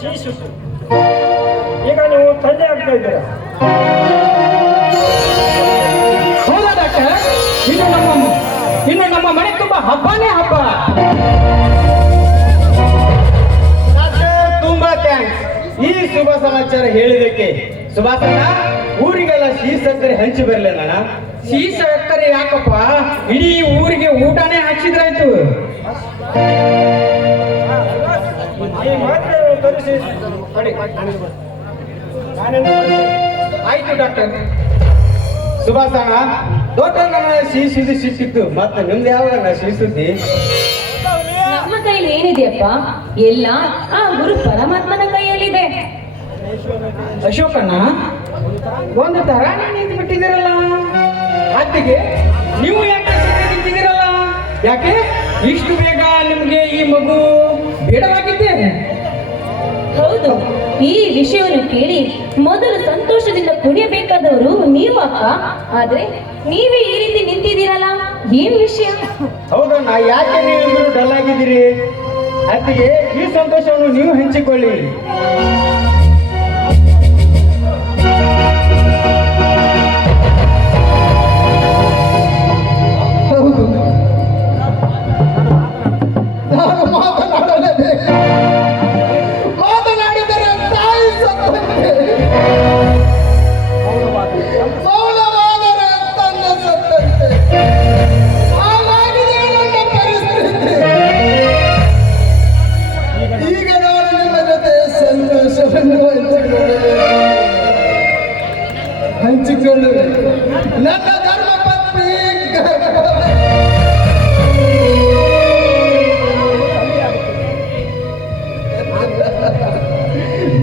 ಸಿಹಿಸುತ್ತು. ಈಗ ನೀವು ತಂದೆ ಆಗ್ತಾ ಇದ್ದೀರಾ. ಹೌದಾ ಡಾಕ್ಟರ್? ಇನ್ನು ನಮ್ಮ ಮನೆ ತುಂಬಾ ಹಬ್ಬನೇ ಹಬ್ಬ. ತುಂಬಾ ಥ್ಯಾಂಕ್ಸ್ ಈ ಶುಭ ಸಮಾಚಾರ ಹೇಳಿದಕ್ಕೆ. ಸುಭಾಸಣ್ಣ, ಊರಿಗೆಲ್ಲ ಸಿಹಿ ಸಕ್ಕರೆ ಹಂಚಿ ಬರ್ಲೇನಣ್ಣ? ಸಿಹಿ ಸಕ್ಕರೆ ಯಾಕಪ್ಪ, ಇಡೀ ಊರಿಗೆ ಊಟನೇ ಹಾಕಿದ್ರಾಯ್ತು. ಈ ಮಾತ್ರ ತರಿಸಿ ನೋಡಿ. ಆಯ್ತು ಡಾಕ್ಟರ್. ಸುಭಾಸಣ್ಣ, ದೊಡ್ಡ ನನ್ನ ಸಿಹಿ ಸುದ್ದಿ ಸಿಕ್ಕಿತ್ತು. ಮತ್ತೆ ನಿಮ್ದು ಯಾವಾಗ ಸಿಹಿ ಸುದ್ದಿ? ನಮ್ಮ ಕೈಲಿ ಏನಿದೆಯಪ್ಪ, ಎಲ್ಲ ಆ ಗುರು ಪರಮಾತ್ಮನ ಕೈಯಲ್ಲಿದೆ. ಅಶೋಕಣ್ಣ, ಒಂದು ತರಾನೇ ನಿಂತು ಬಿಟ್ಟಿದ್ದೀರಲ್ಲ. ಅತ್ತಿಗೆ ನೀವು ಯಾಕೆ ಸುಮ್ಮನೆ ನಿಂತಿದ್ದೀರಲ್ಲ? ಯಾಕೆ ಇಷ್ಟು ಬೇಗ ನಿಮ್ಗೆ ಈ ಮಗು ಬೇಡವಾಗಿದ್ದೆ? ಹೌದು, ಈ ವಿಷಯವನ್ನು ಕೇಳಿ ಮೊದಲು ಸಂತೋಷದಿಂದ ಕುಣಿಯಬೇಕಾದವರು ನೀವು ಅಕ್ಕ. ಆದ್ರೆ ನೀವೇ ಈ ರೀತಿ ನಿಂತಿದ್ದೀರಲ್ಲ, ಏನ್ ವಿಷಯ? ಹೌದಣ್ಣ, ಯಾಕೆ ನೀವಿಬ್ರು ಡಲ್ ಆಗಿದ್ದೀರಿ? ಅತ್ತಿಗೆ ಈ ಸಂತೋಷವನ್ನು ನೀವು ಹಂಚಿಕೊಳ್ಳಿ. ನಾನು ಮಾತನಾಡಲೇಬೇಕು. ಮಾತನಾಡಿದರೆ ತಾಯಿ ಸತ್ತಂತೆ, ಮೌನವಾದರೆ ತನ್ನ ಸತ್ತಂತೆ. ಹಾಗಾಗಿದೆ ನನ್ನ ಪರಿಸ್ಥಿತಿ. ಈಗ ನಾನು ನಿಮ್ಮ ಜೊತೆ ಸಂತೋಷವನ್ನು ಹಂಚಿಕೊಳ್ಳುವೆ. ನನ್ನ ಧರ್ಮಪತ್ನಿ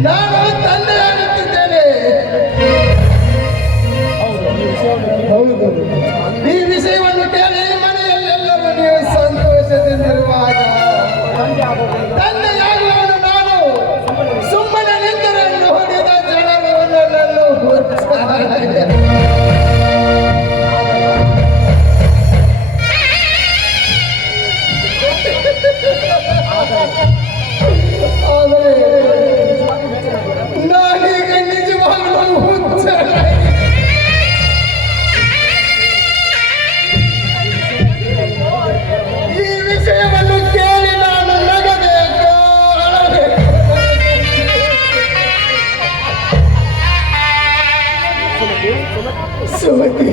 ನಾನು ತಂದೆ ಆಗುತ್ತಿದ್ದೇನೆ. ಹೌದು, ಈ ವಿಷಯವನ್ನು ಕೇಳಿ ಮನೆಯಲ್ಲೆಲ್ಲರೂ ನೀವು ಸಂತೋಷದಿಂದಿರುವಾಗ ತಂದೆಯಾಗುವವನು ನಾನು ಸುಮ್ಮನೆ ನಿಂತರೆ ನೋಡಿದ ಜನರು ನನ್ನನ್ನು ಆದರೆ ನಾನೀಗ ನಿಜವಾಗಲೂ ಹುಚ್ಚನಾಗಿ ಈ ವಿಷಯವನ್ನು ಕೇಳಿ ನಾನು ನಗಬೇಕು, ಅಳಬೇಕು. ಸುಮತಿ,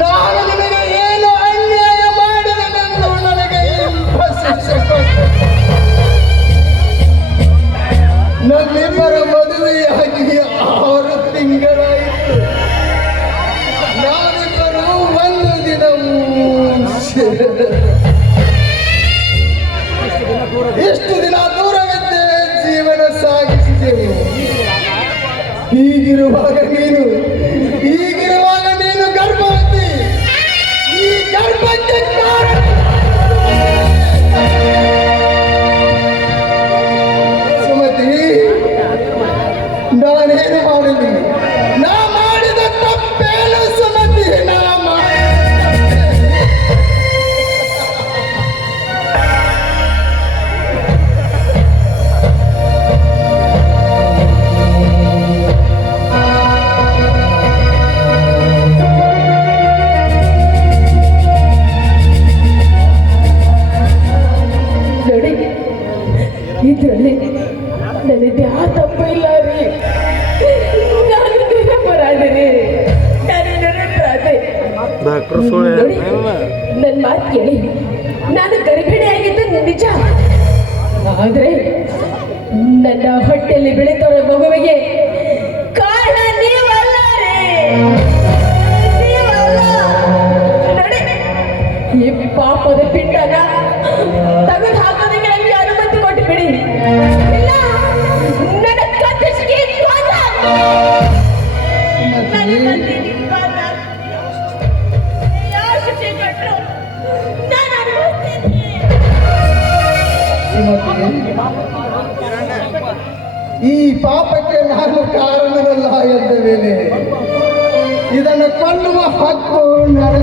ನಾನು ನಿನಗೆ ಏನು ಅನ್ಯಾಯ ಮಾಡಿದನೆಂದು ನನಗೆ ಇಂಥ ಶಿಕ್ಷೆ ಕೊಟ್ಟು ನಮ್ಮಿಬ್ಬರ ಮದುವೆಯಾಗಿ 6 ತಿಂಗಳಾಯಿತು. ನಾವಿಬ್ಬರು ಒಂದು ದಿನ ಎಷ್ಟು ದಿನ ದೂರವಿದ್ದೆ ಜೀವನ ಸಾಗಿಸಿದೆವು. ಹೀಗಿರುವಾಗ ನೀನು ಗರ್ಭವತಿ. ಈ ಗರ್ಭಕ್ಕೆ ಕಾರಣ ಸುಮತಿ, ನಾನೇನು ಮಾಡಲಿ? ನಾ ಮಾಡಿದ ತಪ್ಪೇನು ಸುಮತಿ? ನಾ ನೋಡಿ, ಇದ್ರಲ್ಲಿ ನನಗೆ ಯಾವ ತಪ್ಪು ಇಲ್ಲ ರೀ. ನಾನು ನಿರಪರಾಧಿ. ನೋಡಿ, ನನ್ನ ಮಾತು ಕೇಳಿ. ನಾನು ಗರ್ಭಿಣಿಯಾಗಿದ್ದು ನಿಜ. ಆದ್ರೆ ನನ್ನ ಹೊಟ್ಟೆಯಲ್ಲಿ ಬೆಳೀತಿರೋ ಮಗುವಿಗೆ ಕಾರಣ ನೀವಲ್ಲ ರೀ, ನೀವಲ್ಲ. ನೋಡಿ, ಈ ಪಾಪದ ಪಿಂಡನ ತೆಗೆದು ಹಾಕೋದಕ್ಕೆ ನನಗೆ ಅನುಮತಿ ಕೊಟ್ಟು ಬಿಡಿ. ಇಲ್ಲ, ನನ್ನ ಕತ್ತಿಗೆ ಈ ಪಾಪಕ್ಕೆ ನಾನು ಕಾರಣವಲ್ಲ ಎಂದ ಮೇಲೆ ಇದನ್ನು ಕೊಲ್ಲುವ ಹಕ್ಕು ನನಗೆ